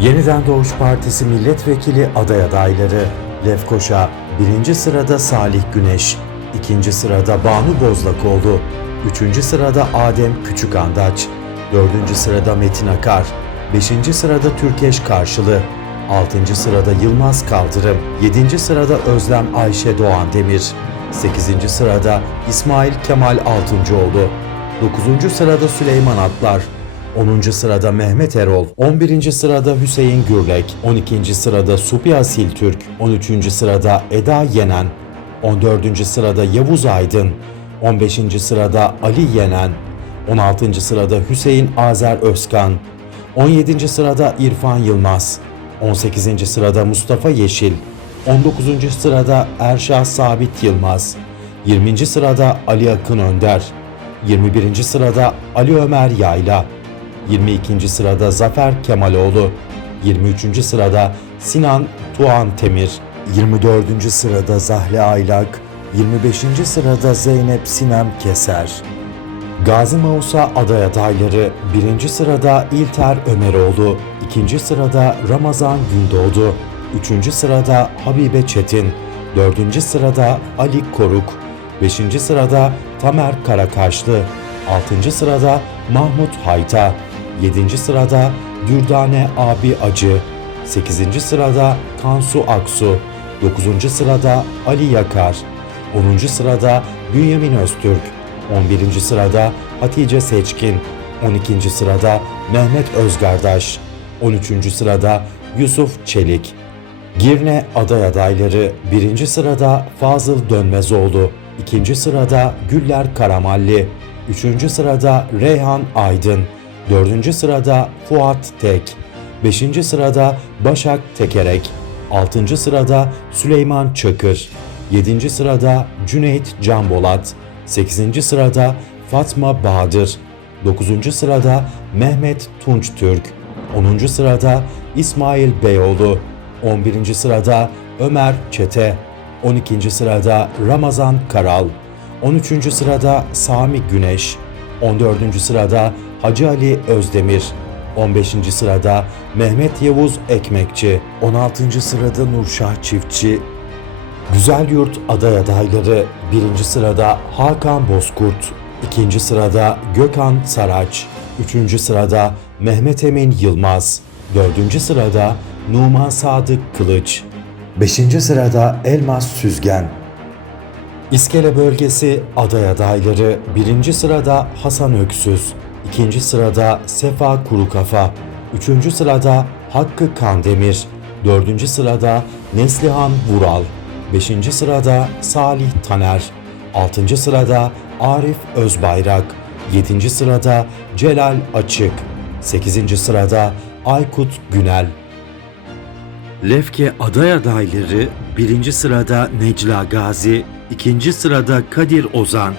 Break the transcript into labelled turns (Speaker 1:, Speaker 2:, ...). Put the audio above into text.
Speaker 1: Yeniden Doğuş Partisi milletvekili aday adayları Lefkoşa 1. sırada Salih Güneş, 2. sırada Banu Bozlakoğlu, 3. sırada Adem Küçükandaç, 4. sırada Metin Akar, 5. sırada Türkeş Karşılı, 6. sırada Yılmaz Kaldırım, 7. sırada Özlem Ayşe Doğan Demir, 8. sırada İsmail Kemal Altıncıoğlu, 9. sırada Süleyman Atlar, 10. sırada Mehmet Erol, 11. sırada Hüseyin Gürlek, 12. sırada Supi Asil Türk, 13. sırada Eda Yenen, 14. sırada Yavuz Aydın, 15. sırada Ali Yenen, 16. sırada Hüseyin Azer Özkan, 17. sırada İrfan Yılmaz, 18. sırada Mustafa Yeşil, 19. sırada Erşah Sabit Yılmaz, 20. sırada Ali Akın Önder, 21. sırada Ali Ömer Yayla, 22. sırada Zafer Kemaloğlu, 23. sırada Sinan Tuğan Temir, 24. sırada Zahle Aylak, 25. sırada Zeynep Sinem Keser. Gazi Mausa aday adayları 1. sırada İlter Ömeroğlu, 2. sırada Ramazan Gündoğdu, 3. sırada Habibe Çetin, 4. sırada Ali Koruk, 5. sırada Tamer Karakaşlı, 6. sırada Mahmut Hayta, 7. sırada Dürdane Abi Acı, 8. sırada Kansu Aksu, 9. sırada Ali Yakar, 10. sırada Bünyamin Öztürk, 11. sırada Hatice Seçkin, 12. sırada Mehmet Özgardaş, 13. sırada Yusuf Çelik. Girne aday adayları 1. sırada Fazıl Dönmezoğlu, 2. sırada Güller Karamalli, 3. sırada Reyhan Aydın, 4. sırada Fuat Tek, 5. sırada Başak Tekerek, 6. sırada Süleyman Çakır, 7. sırada Cüneyt Canbolat, 8. sırada Fatma Bahadır, 9. sırada Mehmet Tunç Türk, 10. sırada İsmail Beyoğlu, 11. sırada Ömer Çete, 12. sırada Ramazan Karal, 13. sırada Sami Güneş, 14. sırada Hacı Ali Özdemir, 15. sırada Mehmet Yavuz Ekmekçi, 16. sırada Nurşah Çiftçi, Güzel Yurt aday adayları 1. sırada Hakan Bozkurt, 2. sırada Gökhan Saraç, 3. sırada Mehmet Emin Yılmaz, 4. sırada Numan Sadık Kılıç, 5. sırada Elmas Süzgen, İskele bölgesi aday adayları 1. sırada Hasan Öksüz, 2. sırada Sefa Kurukafa, 3. sırada Hakkı Kandemir, 4. sırada Neslihan Vural, 5. sırada Salih Taner, 6. sırada Arif Özbayrak, 7. sırada Celal Açık, 8. sırada Aykut Günel. Lefke aday adayları 1. sırada Necla Gazi, 2. sırada Kadir Ozan,